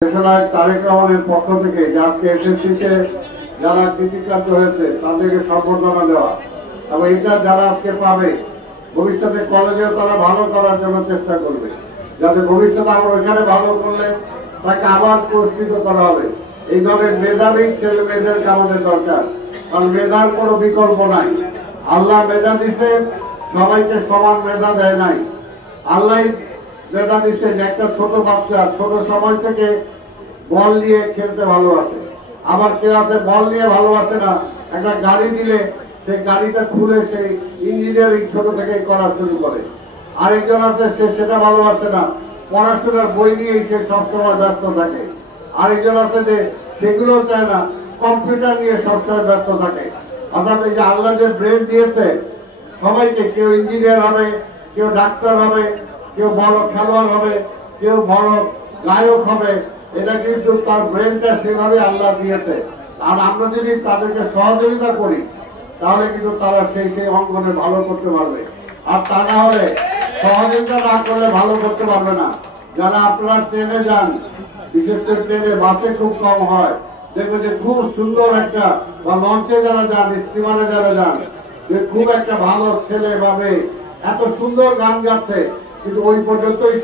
তারেক রহমানের পক্ষ থেকে আজকে এসএসসিতে যারা কৃতিকার্য হয়েছে তাদেরকে সম্বর্ধনা দেওয়া এবং এটা যারা আজকে পাবে ভবিষ্যতে কলেজেও তারা ভালো করার জন্য চেষ্টা করবে, যাতে ভবিষ্যতে আমরা ওইখানে ভালো করলে তাকে আবার পুরস্কৃত করা হবে। এই ধরনের মেধাবী ছেলে মেয়েদেরকে আমাদের দরকার, কারণ মেধার কোনো বিকল্প নাই। আল্লাহ মেধা দিছে, সবাইকে সমান মেধা দেয় নাই। আল্লাহ মেধা দিচ্ছেন একটা ছোট বাচ্চা ছোট সময় থেকে বল নিয়ে খেলতে ভালোবাসে, আবার কেউ আছে বল নিয়ে ভালোবাসে না। একটা গাড়ি দিলে সেই গাড়িটা খুলে সেই ইঞ্জিনিয়ারিং ছোট থেকে করা শুরু করে। আরেকজন আছে সে সেটা ভালোবাসে না, পড়াশোনার বই নিয়েই সে সবসময় ব্যস্ত থাকে। আরেকজন আছে যে সেগুলো চায় না, কম্পিউটার নিয়ে সবসময় ব্যস্ত থাকে। অর্থাৎ এই যে আল্লাহ যে ব্রেন দিয়েছে সবাইকে, কেউ ইঞ্জিনিয়ার হবে, কেউ ডাক্তার হবে, কেউ বড় খেলোয়াড় হবে, কেউ বড় গায়ক হবে, এটা কিন্তু তার ব্রেনটা সেভাবে আল্লাহ দিয়েছে। আর আমরা যদি তাদেরকে সহযোগিতা করি তাহলে কিন্তু তারা সেই অঙ্গনে ভালো করতে পারবে। আর তা না হলে সহযোগিতা না করলে ভালো করতে পারবে না। যারা আপনারা ট্রেনে যান, বিশেষ করে ট্রেনে, বাসে খুব কম হয়, দেখবেন যে খুব সুন্দর একটা, বা লঞ্চে যারা যান, স্টিমারে যারা যান, যে খুব একটা ভালো ছেলে বা মেয়ে এত সুন্দর গান গাচ্ছে, কিন্তু ওই পর্যন্তই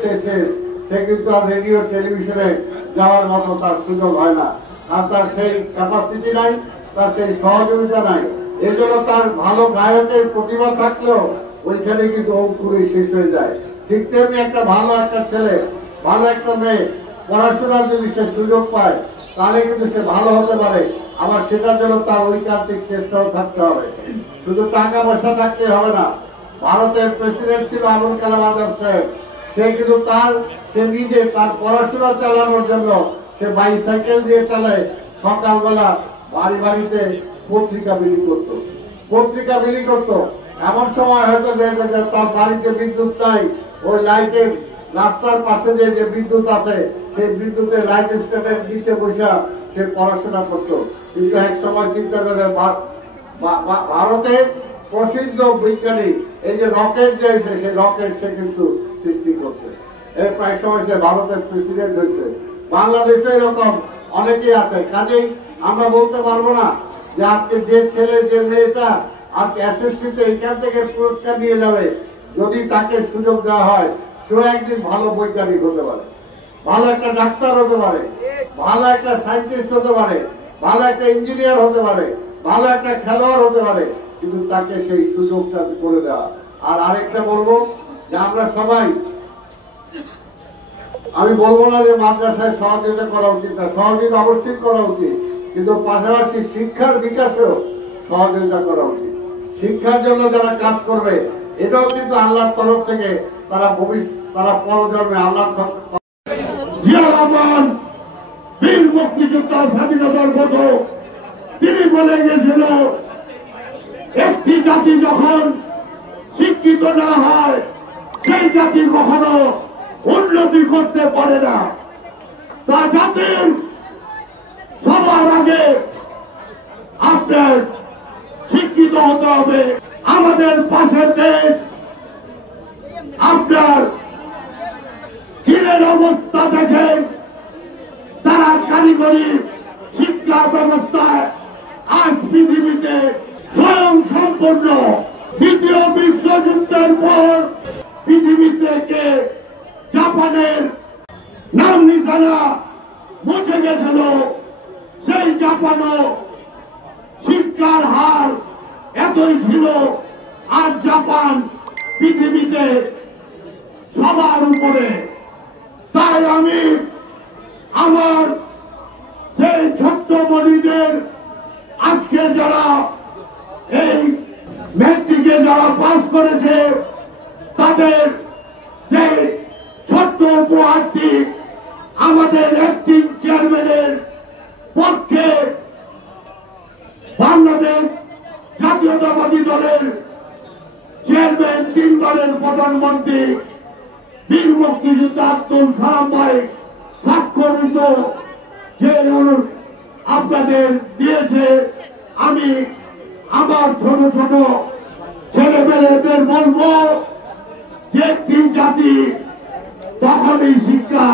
সে কিন্তু আর রেডিও টেলিভিশনে যাওয়ার মতো তার সুযোগ হয় না। আর তার সেই ক্যাপাসিটি নাই, তার সেই সহযোগিতা নাই। এই জন্য তার ভালো গায়কের প্রতিভা থাকলেও ওইখানে কিন্তু অঙ্কুরে শেষ হয়ে যায়। ঠিক তেমনি একটা ভালো একটা ছেলে, ভালো একটা মেয়ে পড়াশোনার যদি সে সুযোগ পায় তাহলে কিন্তু সে ভালো হতে পারে। আবার সেটার জন্য তার ঐকান্তিক চেষ্টাও থাকতে হবে, শুধু টাকা পয়সা থাকতে হবে না। ভারতের প্রেসিডেন্ট ছিল আবুল কালাম আজাদ সাহেব, সে কিন্তু সে নিজে তার পড়াশোনা চালানোর জন্য সে বাইসাইকেল দিয়ে চালায়, সকালবেলা বাড়ি বাড়িতে পত্রিকা বিলি করতো। এমন সময় হয়তো তার বাড়িতে বিদ্যুৎ নাই, ওই লাইটের রাস্তার পাশে যে বিদ্যুৎ আছে সেই বিদ্যুতের লাইট স্ট্যান্ডের নিচে বসে সে পড়াশোনা করতো। কিন্তু এক সময় চিন্তা করে ভারতের প্রসিদ্ধ বিজ্ঞানী এই যে রকেট যে সেই রকেট সে কিন্তু সৃষ্টি করছে। এর প্রায় সময় সে ভারতের প্রেসিডেন্ট হয়েছে। বাংলাদেশে এরকম অনেকেই আছে। কাজেই আমরা বলতে পারবো না যে আজকে যে ছেলে যে মেয়েটা আজকে এসএসসিতে এখান থেকে পুরস্কার নিয়ে যাবে, যদি তাকে সুযোগ দেওয়া হয় সেও একদিন ভালো বৈজ্ঞানিক হতে পারে, ভালো একটা ডাক্তার হতে পারে, ভালো একটা সায়েন্টিস্ট হতে পারে, ভালো একটা ইঞ্জিনিয়ার হতে পারে, ভালো একটা খেলোয়াড় হতে পারে, কিন্তু তাকে সেই সুযোগটা করে দেওয়া। আর আরেকটা বলবো যে আমরা সবাই, আমি বলবো না যে মাদ্রাসায় সহযোগিতা করা উচিত না, সহযোগিতা অবশ্যই করা উচিত, কিন্তু পাশাপাশি শিক্ষার বিকাশেও সহযোগিতা করা উচিত। শিক্ষার জন্য যারা কাজ করবে এটাও কিন্তু আল্লাহর তরফ থেকে তারা পরজন্মে আল্লাহর জিয়া রহমান বীর মুক্তিযোদ্ধা স্বাধীনতার মতো তিনি বলে গেছিল, একটি জাতি যখন শিক্ষিত না হয় সেই জাতি কখনো উন্নতি করতে পারে না। তা জাতির সবার আগে আপনার শিক্ষিত হতে হবে। আমাদের পাশের দেশ আপনার চীনের অবস্থা দেখে তারা কারিগরি শিক্ষা ব্যবস্থায় আজ পৃথিবীতে স্বয়ং সম্পূর্ণ। দ্বিতীয় বিশ্বযুদ্ধের পর পৃথিবী থেকে জাপানের নাম নিশানা মুছে গেছিল। সেই জাপানও শিক্ষার হার এতই ছিল, আর জাপান পৃথিবীতে সবার উপরে। তাই আমি আমার সেই ছোট্ট মনিদের আজকে যারা এই ম্যাট্রিকে যারা পাস করেছে তাদের সেই ছোট্ট উপহারটি আমাদের অ্যাক্টিং চেয়ারম্যানের পক্ষে বাংলাদেশ জাতীয়তাবাদী দলের চেয়ারম্যান, 3 বারের প্রধানমন্ত্রী বীর মুক্তিযোদ্ধা আব্দুল সালাম ভাই স্বাক্ষরিত যে আপনাদের দিয়েছে, আমি আমার ছোট ছোট ছেলেমেয়েদের বলবো যে একটি জাতি তখনই শিক্ষা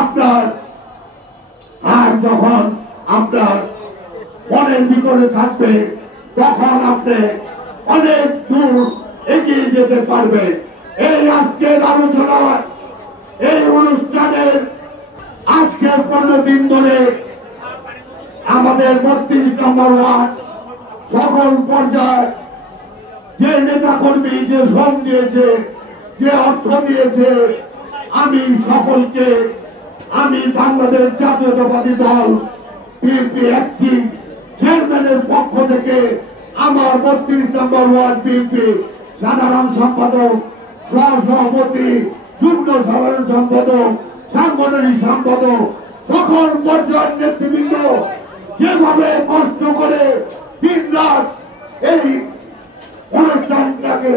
আপনার যখন আপনার মনের ভিতরে থাকবে তখন আপনি অনেক দূর এগিয়ে যেতে পারবেন। এই আজকের আলোচনা, এই অনুষ্ঠানের আজকের 15 দিন ধরে আমাদের 32 নম্বর ওয়ার্ড সকল পর্যায়ে যে নেতা কর্মী যে শ্রম দিয়েছে, যে অর্থ দিয়েছে, আমি সকলকে আমি বাংলাদেশ জাতীয়তাবাদী দল বিএনপি অ্যাক্টিং চেয়ারম্যানের পক্ষ থেকে আমার 32 নম্বর ওয়ার্ড বিএনপি সাধারণ সম্পাদক, সহসভাপতি, যুগ্ম সাধারণ সম্পাদক, সাংগঠনিক সম্পাদক, সকল পর্যায়ের নেতৃবৃন্দ যেভাবে কষ্ট করে দিন রাত এই অনুষ্ঠানটাকে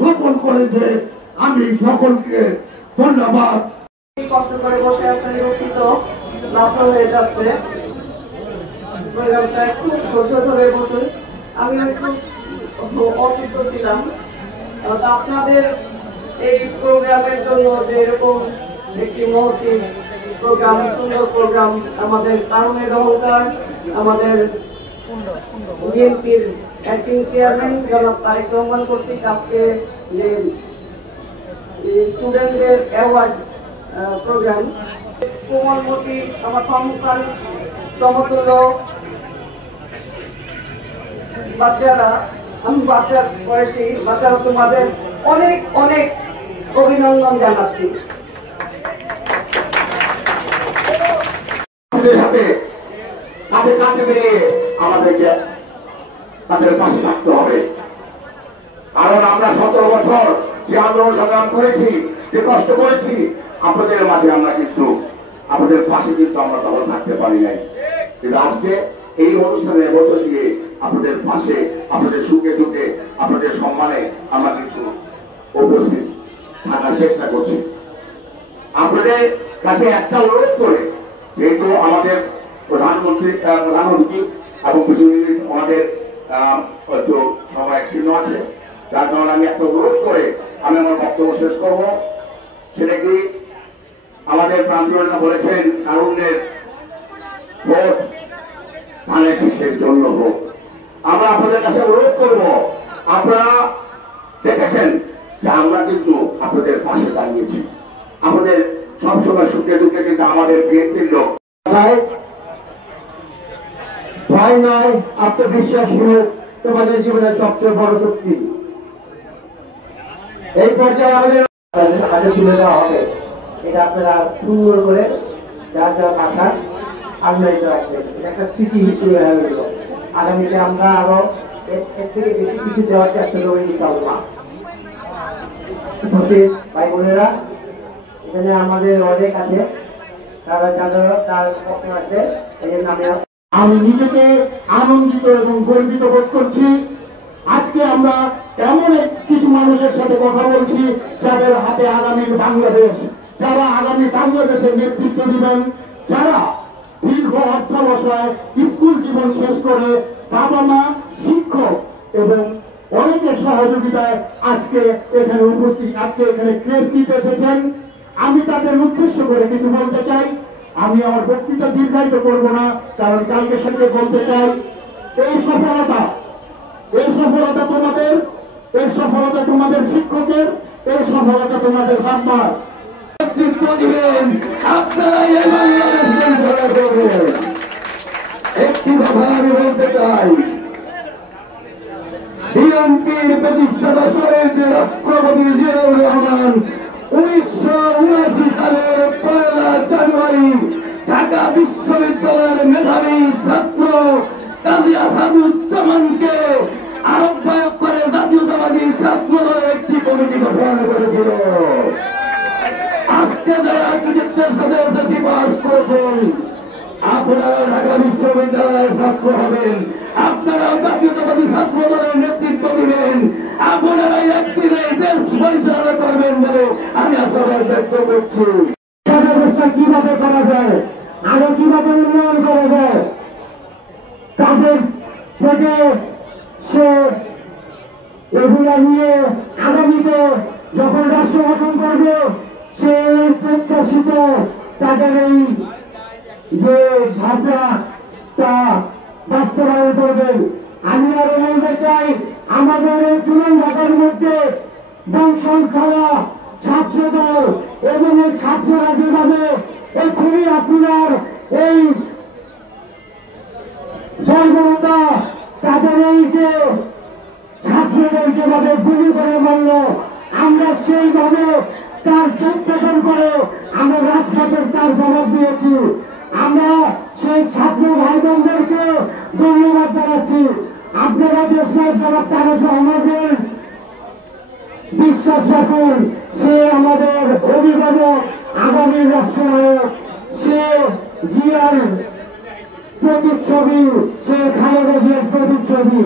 সফল করেছে, আমি সকলকে ধন্যবাদ। কষ্ট করে বসে আছেন, দুঃখিত নষ্ট হয়ে যাচ্ছে, একটু ধৈর্য ধরে বসুন। আমি একটু অসুস্থ ছিলাম। আপনাদের এই প্রোগ্রামের জন্য যে এরকম একটি মহসিন প্রোগ্রাম, সুন্দর প্রোগ্রাম, আমাদের কারণের অহংকার, আমাদের বিএনপির অ্যাক্টিং চেয়ারম্যান জনাব তারেক রহমান কর্তৃক আজকে যে স্টুডেন্টদের অ্যাওয়ার্ড প্রোগ্রাম, কোমলমতি আমার সম্মুখান সমতুল্য বাচ্চারা, আমি বাচ্চার বয়সী বাচ্চারা, তোমাদের অনেক অনেক অভিনন্দন জানাচ্ছি। আমাদেরকে তাদের পাশে থাকতে হবে, কারণ আমরা 17 বছর যে আন্দোলন সংগ্রাম করেছি, যে কষ্ট করেছি, আপনাদের মাঝে আমরা কিন্তু আপনাদের পাশে কিন্তু আমরা তখন থাকতে পারি নাই। কিন্তু আজকে এই অনুষ্ঠানের মধ্য দিয়ে আপনাদের পাশে, আপনাদের সুখে দুঃখে, আপনাদের সম্মানে আমরা কিন্তু উপস্থিত থাকার চেষ্টা করছি। আপনাদের কাছে একটা অনুরোধ করে, যেহেতু আমাদের প্রধানমন্ত্রী এবং আমাদের হয়তো সময় ক্ষীণ আছে, যার কারণে আমি একটা অনুরোধ করে আমি আমার বক্তব্য শেষ করব। সেটা কি, আমাদের প্রান্তীয় নেতা বলেছেন কারুণ্যের ভোট ধানের শীষের জন্য হোক। আমরা আপনাদের কাছে অনুরোধ করব, আপনারা দেখেছেন যে আমরা কিন্তু আপনাদের পাশে দাঁড়িয়েছি, আমাদের সবসময় সুখে দুঃখে কিন্তু আমাদের বিএনপির লোক। ভয় নয়, আত্মবিশ্বাস হোক তোমাদের জীবনের সবচেয়ে বড় শক্তি। এই পর্যায়ে আমাদের হাতে তুলে দেওয়া হবে, এটা আপনারা সুন্দর করে যার যার ভাষা আলমারিত রাখবেন। এটা একটা স্মৃতি হিসেবে হয়ে গেল। আগামীতে আমরা আরো এর থেকে বেশি কিছু দেওয়ার চেষ্টা করবো ইনশাআল্লাহ। ভাই বোনেরা, এখানে আমাদের অনেক আছে, তারা তার পক্ষ আছে, এর নামে আমি নিজেকে আনন্দিত এবং গর্বিত বোধ করছি। আজকে আমরা এমন কিছু মানুষের সাথে কথা বলছি যাদের হাতে আগামী বাংলাদেশ, যারা আগামী বাংলাদেশের নেতৃত্ব দিবেন, যারা দীর্ঘ অধ্যবসায় স্কুল জীবন শেষ করে বাবা মা, শিক্ষক এবং অনেকের সহযোগিতায় আজকে এখানে উপস্থিত, আজকে এখানে ক্রেস্ট দিতে এসেছেন। আমি তাদের উদ্দেশ্য করে কিছু বলতে চাই। আমি আমার বক্তৃতা দীর্ঘায়িত করব না, কারণ কালকে সাথে বলতে চাই, এই সফলতা তোমাদের, এই সফলতা তোমাদের শিক্ষকের, এই সফলতা তোমাদের বাবার নেতৃত্ব দিবেন। আপনারা এই বাংলাদেশের ধরে করবেন। একটি কথা আমি বলতে চাই, বিএনপির প্রতিষ্ঠাতা শহীদ রাষ্ট্রপতি জিয়াউর রহমান 1979 সালের 1 জানুয়ারি ঢাকা বিশ্ববিদ্যালয়ের মেধাবী ছাত্র কাজী আসাদুজ্জামানকে আহ্বায়ক করে জাতীয়তাবাদী ছাত্র দলের একটি কমিটি গঠন করেছিল। আজকে যারা আর্কিটেকচার সাথে এসএসসি পাস করেছেন, আপনারা ঢাকা বিশ্ববিদ্যালয়ের ছাত্র হবেন, আপনারা জাতীয়তাবাদী ছাত্র দলের নেতৃত্ব দিবেন, আপনারা একদিনে দেশ পরিচালনা করবেন বলে আমি আশাবাদ ব্যক্ত করছি। ব্যবস্থা কিভাবে করা যায়, আরো কিভাবে উন্নয়ন করা যায়, তাদের থেকে সে এগুলা নিয়ে আগামীতে যখন রাষ্ট্র গঠন করবে, সে প্রত্যাশিত তাদের এই যে ভাবনা তা বাস্তবায়ন করবেন। আমি আরো বলতে চাই, আমাদের এই পুরান ঢাকার মধ্যে বংশালা ছাত্রদল এবং এই ছাত্ররা যেভাবে এই খুবই হাসিনার এই বর্বরতা, তাদের এই যে ছাত্রদের যেভাবে গুলি করে মারল, আমরা সেইভাবে তার প্রত্যাখ্যান করে আমরা রাজপথে তার জবাব দিয়েছি। আমরা সেই ছাত্র ভাই বোনদেরকে ধন্যবাদ জানাচ্ছি। আপনারা দেশের জনাব তারেক রহমানের বিশ্বাস রাখুন, সে আমাদের অভিভাবক, আগামী রাষ্ট্রনায়ক, সে জিয়ার প্রতিচ্ছবি, সে খালেদা জিয়ার প্রতিচ্ছবি।